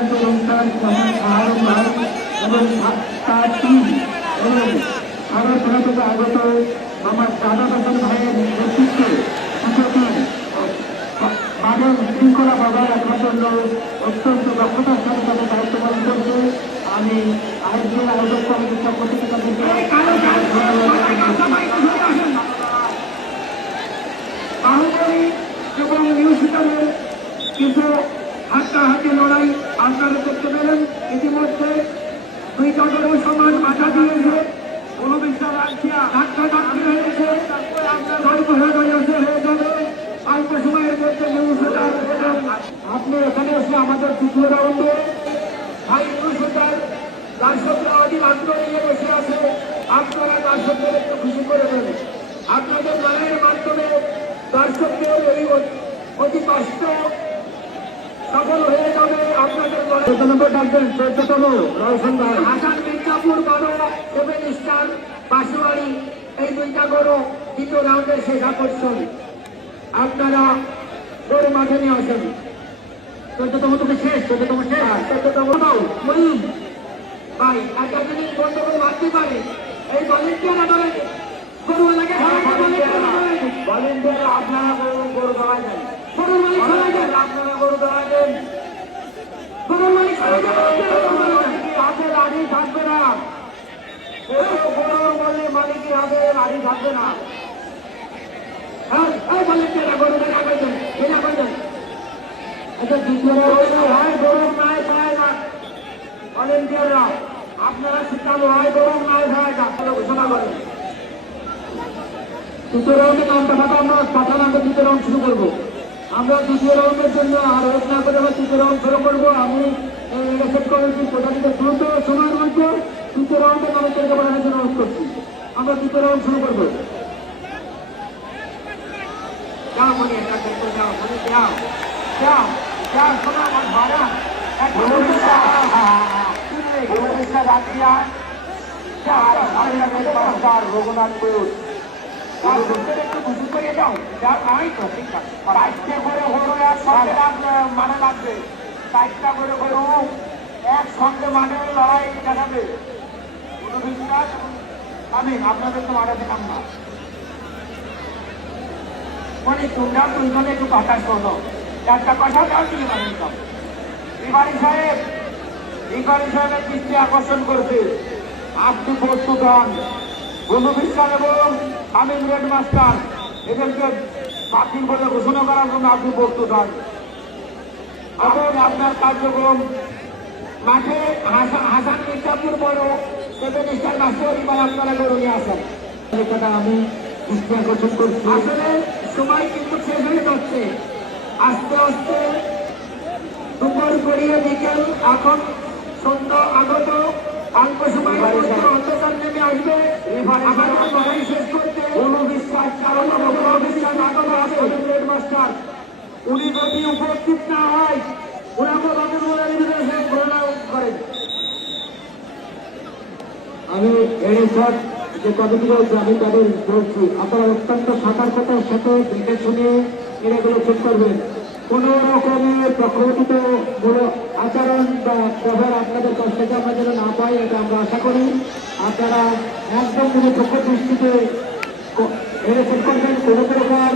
সীমান্ত অনুষ্ঠান আরো ভাই এবং তার টিম এবং আগরতলা থেকে আগত আমার দাদা হাসান ভাইয়ের নেতৃত্বে কিছুদিন মানব শৃঙ্খলা বজায় রাখার জন্য অত্যন্ত দক্ষতার সাথে তাদের দায়িত্ব পালন করছে। আমি আইনজীবী আয়োজক কমিটির পক্ষ থেকে তাদেরকে বাহুবলী এবং নিউজিল্যান্ডের কিন্তু হাড্ডাহাড্ডি লড়াই আপনারা দেখতে পেলেন। ইতিমধ্যে দুই দলের সমান বাধা দিয়েছে, অনুবিশ্বাস ধাক্কা ধাক্কি হয়েছে, হয়ে যাবে অল্প সময়ের মধ্যে নিউজিল্যান্ড। আপনি এখানে এসে আমাদের তৃতীয় রাউন্ডে ভাই নিউজিল্যান্ড দর্শকরা অধিক আগ্রহ নিয়ে বসে আছে। আপনারা দর্শকদের একটু খুশি করে দেন। আপনাদের লড়াইয়ের মাধ্যমে দর্শকদের এই অতি কষ্ট সফল হয়ে যাবে। আপনাদের হাসান মির্জাপুর গড়, সেভেন স্টার বাসুয়ারি, এই দুইটা গড় দ্বিতীয় রাউন্ডের শেষ আকর্ষণ। আপনারা গরু মাঠে নিয়ে আসেন। 14তম থেকে শেষ, 14তম শেষ, 14তম মহিম ভাই একটা জিনিস বন্ধ করে ভাবতে পারে। এই ভলেন্টিয়ার ধরেন গরুওয়ালাকে ভলেন্টিয়ার আপনারা গরু ধরাই দেন, গরু মালিক ধরাই দেন, আপনারা গরু ধরাই দেন, গরু মালিক হাতে লাঠি থাকবে না। গরু বললে মালিকের হাতে লাঠি থাকবে না। হ্যাঁ ভলেন্টিয়ার গরু দেখা করবেন, এটা করবেন। আচ্ছা দ্বিতীয় হয় গরম নাই খায় না ভলেন্টিয়াররা, আপনারা শিক্ষালো হয় গরম নাই খায় না, ঘোষণা করেন। তৃতীয় রাউন্ডে নামটা আমরা দ্বিতীয় রাউন্ড শুরু করবো। আমরা দ্বিতীয় রাউন্ডের জন্য আর ওয়েট না করে আমরা তৃতীয় রাউন্ড শুরু করবো। আমি ইলেকশন কমিটির প্রধানকে দ্রুত সময়ের মধ্যে তৃতীয় রাউন্ডে মানুষদেরকে বাড়ানোর জন্য অনুরোধ করছি। আমরা তৃতীয় রাউন্ড শুরু করবো। যাও মনে যাও মনে যাও যাও যাও শোনা আমার ভাড়া রঘুনাথপুর একটু বুঝি করে যাও যা নাই তো ঠিক আছে। বাইকটা করে হলো একসঙ্গে মানে লাগবে, বাইকটা করে হলো একসঙ্গে মানে লড়াই দেখাবে। কোনো বিশ্বাস আমি আপনাদের তো মারা দিলাম না। মানে তোমরা দুইজনে একটু কথা শোনো, একটা কথা দাও তুমি মানি দাও। বিবাহী সাহেবের দৃষ্টি আকর্ষণ করছে, আপনি প্রস্তুত হন। বন্ধু বিশ্বাস এবং আমিন রেড মাস্টার এদেরকে বাতিল বলে ঘোষণা করার জন্য আপনি প্রস্তুত হন এবং আপনার কার্যক্রম মাঠে হাসান মির্জাপুর বড় সেভেন স্টার মাস্টার আপনারা গরু নিয়ে আসেন। আমি দৃষ্টি আকর্ষণ করছি। আসলে সময় কিন্তু শেষ হয়ে যাচ্ছে, আস্তে আস্তে দুপুর গড়িয়ে বিকেল, এখন সন্ধ্যা আগত, অল্প সময়ের মধ্যে অন্ধকার নেমে আসবে। আমাদের লড়াই শেষ করতে অনুবিশ্বাস মাস্টার উনি যদি উপস্থিত না হয় ওনাকে করেন। আমি এড়িয়ে যে কমিটি রয়েছে আমি তাদের বলছি, আপনারা অত্যন্ত সতর্কতার সাথে দেখে শুনে এগুলো ঠিক করবেন। কোন রকমের প্রকৃতিত আচরণ বা ব্যবহার আপনাদের কাছ থেকে আমরা যেন না পাই, এটা আমরা আশা করি। আপনারা একদম নিরপেক্ষ দৃষ্টিতে এরকম করবেন, কোনো প্রকার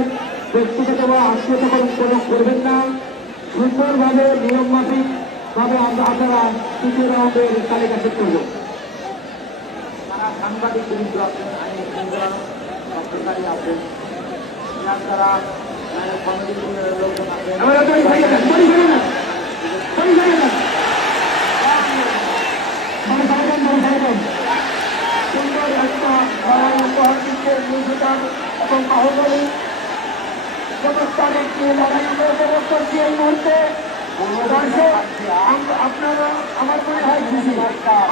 ব্যক্তিগত বা আত্মীয়তা করবেন না। সুন্দরভাবে নিয়ম মাফিক ভাবে আপনারা তৃতীয় রাউন্ডের তালিকা ঠিক করবেন। সাংবাদিক বৃন্দ আছেন, আইন শৃঙ্খলা সরকারি আছেন, যারা কমিটির লোকজন আছেন, সুন্দর একটা উপহার দিচ্ছে নিউজিল্যান্ড এবং বাহুবলী চমৎকার একটি লড়াই আমরা উপভোগ করছি এই মুহূর্তে। আপনারা আমার মনে হয় খুশি,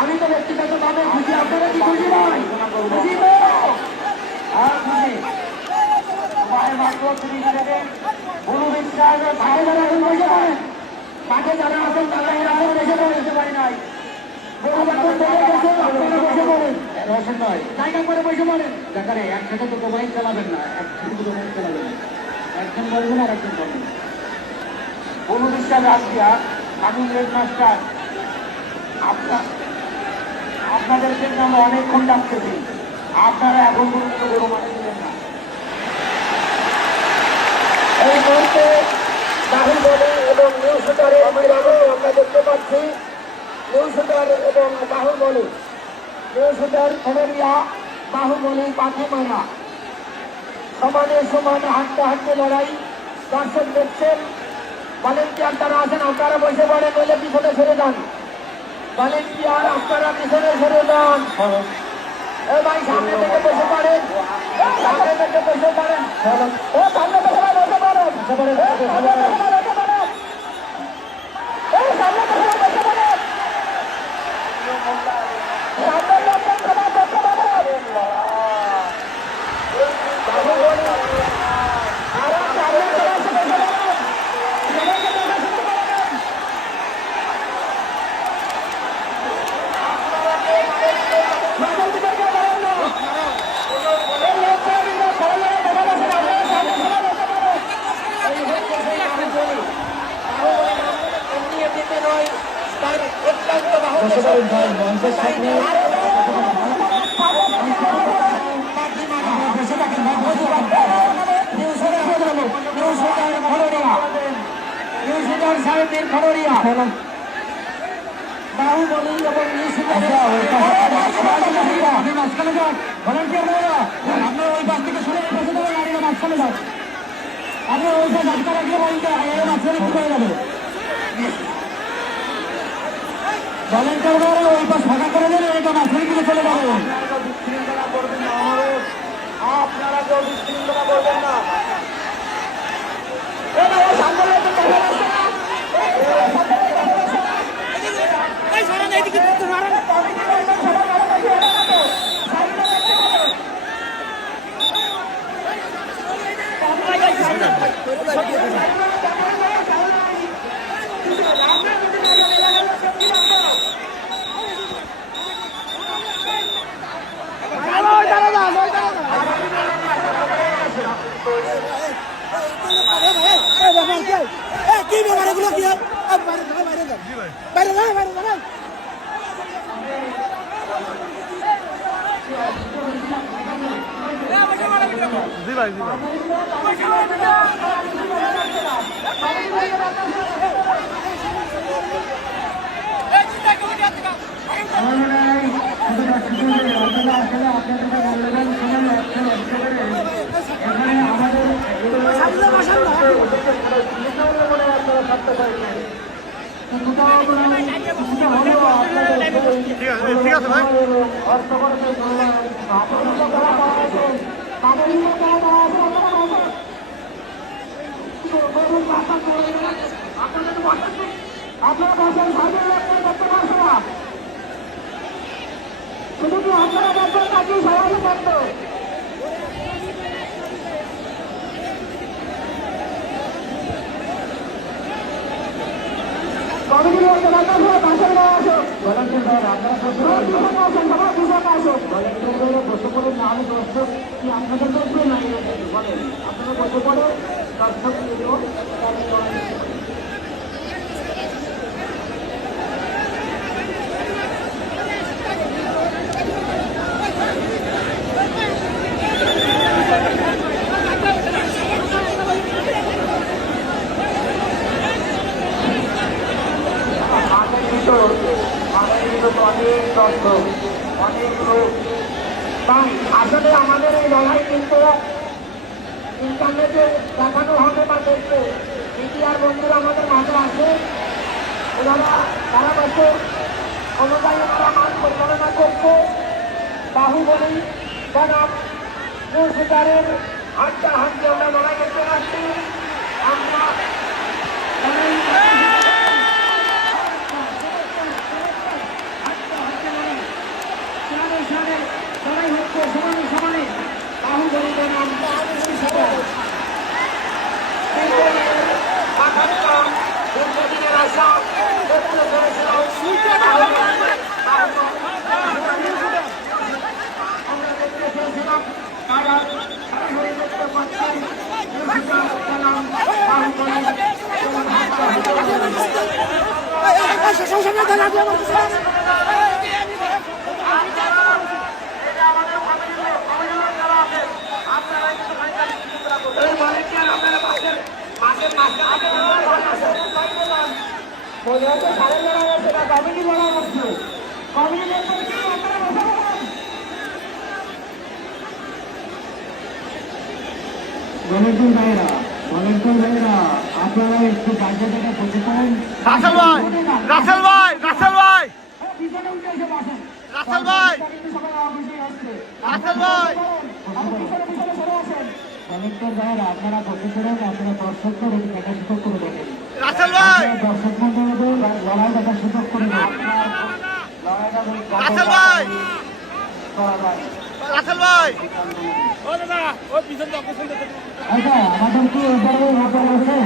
আমি তো ব্যক্তিগতভাবে খুশি, আপনারা কি খুশি নয়? খুশি তো? হ্যাঁ খুশি। মাত্র 30 সেকেন্ড। গুরু বিশ্বাস মাঠে যারা এখন বসে পড়েন, মাঠে যারা আছেন তারা এখন বসে পড়তে পারি নাই। জায়গা করে বসে পড়েন, দেখারে একসাথে তো মোবাইল চালাবেন না, একসাথে তো মোবাইল চালাবেন না, একজন বলবেন আর একজন বলবেন। গুরু বিশ্বাস রাখিয়া আমি রেড মাস্টার আপনাদেরকে আমরা অনেকক্ষণ ডাকতেছি, আপনারা এখন পর্যন্ত গরু মাটি দিলেন না। এই মুহূর্তে বাহুবলী এবং নিউ শুটারে আমরা দেখতে পাচ্ছি নিউ শুটার এবং বাহুবলী, নিউ শুটার খবরিয়া, বাহুবলী পাখি মানা সমানে সমানে হাঁটতে হাঁটতে লড়াই। দর্শক দেখছেন, ভলেন্টিয়ার তারা আছেন, আপনারা বসে পড়েন, বলে পিছনে সরে যান। ভলেন্টিয়ার আপনারা পিছনে সরে যান। ভাই সামনে থেকে বসে পড়েন, সামনে থেকে বসে পড়েন, সামনে থেকে বসে পড়েন, সামনে থেকে বাহুবলী এবং আপনার ওই পাশ থেকে শুনে মাঝখানে যান, আপনার ওই পাশ আটকা রাখলে বলতে মাঝখানে কি করে যাবে। ভলেন্টিয়ার ওই পাশ ফাঁকা করে দিলে এটা মাঝখানে দিকে চলে যাবে। বিশৃঙ্খলা করবেন না, আপনারা কেউ বিশৃঙ্খলা করবেন না। কি ব্যাপার এগুলো কি বাইরে বাইরে বাইরে বাইরে জি ভাই জি ভাই ঠিক আছে ভাই আপনারা বসেন, দেখতে পারছো না, শুধু কি আপনারা দেখবেন নাকি সবাই দেখবে? কমিটির মধ্যে বাতাস হয়, পাশের গায়ে আসো। বসে পড়ে না, আমি দর্শক কি আপনাদের দেখবে না, বলেন আপনারা বসে পড়ে দর্শক অনেক দর্শক, অনেক লোক। তাই আসলে আমাদের এই লড়াই কিন্তু ইন্টারনেটে দেখানো হবে বা দেখবে, মিডিয়ার বন্ধুরা আমাদের মাঝে আছে, ওনারা তারা বসে অনুযায়ী ওনারা মাঠ পরিচালনা করছে। বাহুবলী বনাম নিউ শুটারের হাড্ডা হাড্ডি আমরা লড়াই করতে পারছি। আমরা লড়াই হচ্ছে সমানে সমানে, বাহুবলী বনাম নিউ শুটার। দীর্ঘদিনের আশা ব্যক্ত করেছিলাম, আমরা দেখতে চেয়েছিলাম, তারা সরাসরি দেখতে পাচ্ছেন নিউ শুটার বনাম বাহুবলী। প্রশাসনের দ্বারা দিয়ে আমার কিছু আছে। আপনারা একটু জায়গাটা বলতে পারেন। রাসেল ভাই, রাসেল ভাই, রাসেল ভাই, রাসেল ভাই, রাসেল ভাই। কালেক্টর ভাইয়েরা আপনারা বসে করেন, আপনারা দর্শকদের দেখার সুযোগ করে দেখেন। রাসেল ভাই, দর্শক মন্ডলীদের লড়াই দেখার সুযোগ করে দেন। রাসেল ভাই, রাসেল ভাই। আচ্ছা, আমাদের কি এবারে নজর আছে?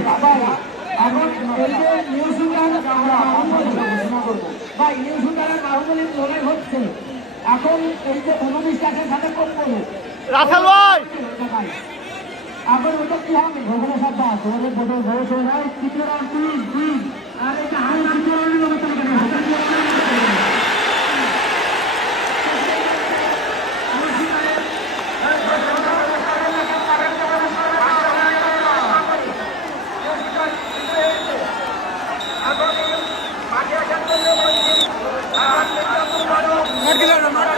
এখন এই যে নিউ সুলতান আমরা ঘোষণা করবো। ভাই, নিউ সুলতানের বাহুবলীর লড়াই হচ্ছে। এখন এই যে 19 টাকার সাথে কম করবো। রাসেল ভাই, এখন ওটা কি হবে? ওখানে সব বাস, ওখানে বোধহয় বয়স হয়ে যায়, তৃতীয় রাউন্ড 2, আর এটা হাই তৃতীয় রাউন্ডের অবস্থা কেন? মার গেল না, মার।